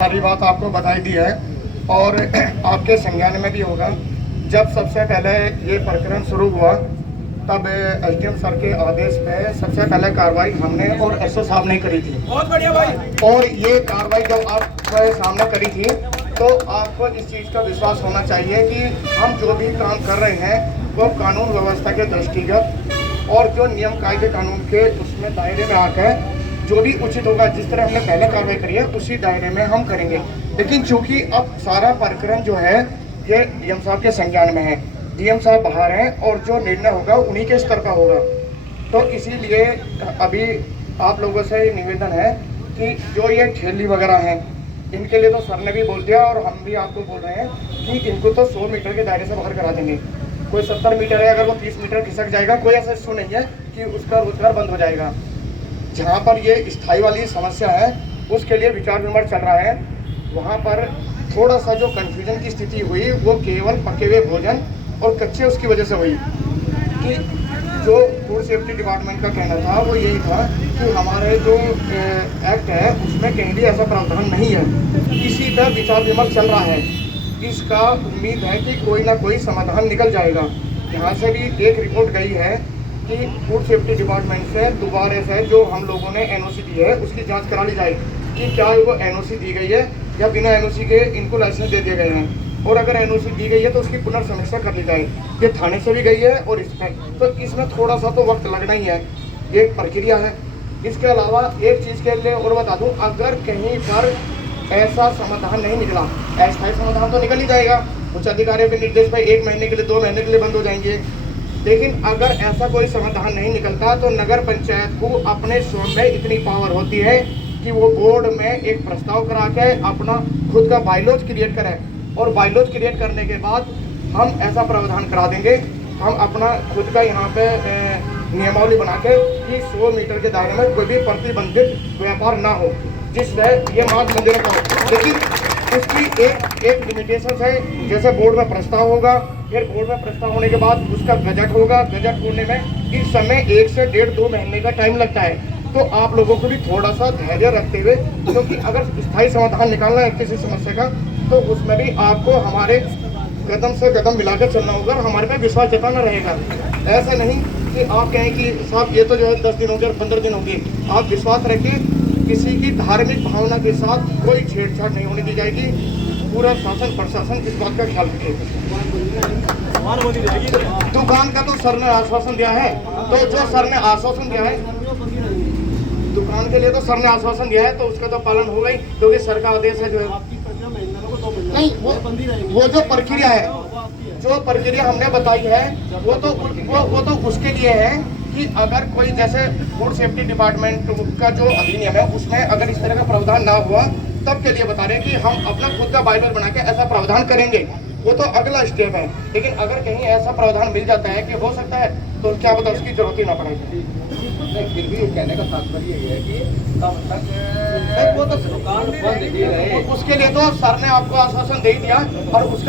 सारी बात आपको बताई दी है और आपके संज्ञान में भी होगा। जब सबसे पहले ये प्रकरण शुरू हुआ तब एसडीएम सर के आदेश पे सबसे पहले कार्रवाई हमने और एसओ साहब ने करी थी। बहुत बढ़िया भाई। और ये कार्रवाई जब आपके सामने करी थी तो आपको इस चीज़ का विश्वास होना चाहिए कि हम जो भी काम कर रहे हैं वो कानून व्यवस्था के दृष्टिगत और जो नियम कायदे कानून के उसमें दायरे में आकर जो भी उचित होगा, जिस तरह हमने पहले कार्रवाई करी है उसी दायरे में हम करेंगे। लेकिन चूंकि अब सारा प्रकरण जो है ये डीएम साहब के संज्ञान में है, डीएम साहब बाहर हैं और जो निर्णय होगा उन्हीं के स्तर का होगा, तो इसीलिए अभी आप लोगों से निवेदन है कि जो ये ठेली वगैरह हैं इनके लिए तो सर ने भी बोल दिया और हम भी आपको बोल रहे हैं कि इनको तो 100 मीटर के दायरे से बाहर करा देंगे। कोई 70 मीटर है, अगर वो 30 मीटर खिसक जाएगा कोई ऐसा इशू नहीं है कि उसका रोजगार बंद हो जाएगा। जहाँ पर ये स्थायी वाली समस्या है उसके लिए विचार विमर्श चल रहा है। वहाँ पर थोड़ा सा जो कन्फ्यूजन की स्थिति हुई वो केवल पके हुए भोजन और कच्चे उसकी वजह से हुई कि जो फूड सेफ्टी डिपार्टमेंट का कहना था वो यही था कि हमारे जो एक्ट है उसमें कहीं भी ऐसा प्रावधान नहीं है। इसी का विचार विमर्श चल रहा है। इसका उम्मीद है कि कोई ना कोई समाधान निकल जाएगा। यहाँ से भी एक रिपोर्ट गई है कि फूड सेफ्टी डिपार्टमेंट से दोबारा से जो हम लोगों ने एनओसी दी है उसकी जांच करा ली जाए कि क्या वो एनओसी दी गई है या बिना एनओसी के इनको लाइसेंस दे दिए गए हैं, और अगर एनओसी दी गई है तो उसकी पुनर्समीक्षा कर ली जाए। ये थाने से भी गई है और इसमें तो इसमें थोड़ा सा तो वक्त लगना ही है, ये एक प्रक्रिया है। इसके अलावा एक चीज़ के लिए और बता दूँ, अगर कहीं पर ऐसा समाधान नहीं निकला, अस्थायी समाधान तो निकल ही जाएगा। उच्च अधिकारियों के निर्देश पर 1 महीने के लिए 2 महीने के लिए बंद हो जाएंगे। लेकिन अगर ऐसा कोई समाधान नहीं निकलता तो नगर पंचायत को अपने स्वयं में इतनी पावर होती है कि वो बोर्ड में एक प्रस्ताव करा के अपना खुद का बायलॉज क्रिएट करे, और बायलॉज क्रिएट करने के बाद हम ऐसा प्रावधान करा देंगे। हम अपना खुद का यहाँ पे नियमावली बना के कि 100 मीटर के दायरे में कोई भी प्रतिबंधित व्यापार ना हो, जिससे ये मांग मंदिर का हो। लेकिन उसकी एक लिमिटेशन है, जैसे बोर्ड में प्रस्ताव होगा, फिर बोर्ड में प्रस्ताव होने के बाद उसका गजट होगा। गजट होने में इस समय 1 से 1.5-2 महीने का टाइम लगता है। तो आप लोगों को भी थोड़ा सा धैर्य रखते हुए, क्योंकि अगर स्थायी समाधान निकालना है किसी समस्या का तो उसमें भी आपको हमारे कदम से कदम मिलाकर चलना होगा, हमारे पे विश्वास जताना रहेगा। ऐसा नहीं कि आप कहें कि साहब ये तो जो है 10 दिन हो गए 15 दिन हो गए। आप विश्वास रखिए, किसी की धार्मिक भावना के साथ कोई छेड़छाड़ नहीं होने दी जाएगी। पूरा शासन प्रशासन इस बात का ख्याल रखेगा। दुकान का तो सर ने आश्वासन दिया है, तो जो सर ने आश्वासन दिया है दुकान के लिए तो सर ने आश्वासन दिया है तो उसका तो पालन होगा ही, क्योंकि सर का आदेश है। जो है नहीं, वो जो प्रक्रिया है, जो प्रक्रिया हमने बताई है वो तो उसके लिए है कि अगर कोई जैसे फूड सेफ्टी डिपार्टमेंट का जो अधिनियम है उसमें अगर इस तरह का प्रावधान ना हुआ तब के लिए बता रहे हैं कि हम अपना खुद का बायलॉज बना के ऐसा प्रावधान करेंगे। वो तो अगला स्टेप है। लेकिन अगर कहीं ऐसा प्रावधान मिल जाता है कि हो सकता है तो क्या पता उसकी जरूरत ही ना पड़ेगी। फिर भी कहने का तात्पर्य ये है कि तब तक वो तो दुकान बंद नहीं रहे, उसके लिए तो सर ने आपको आश्वासन दे दिया और उसका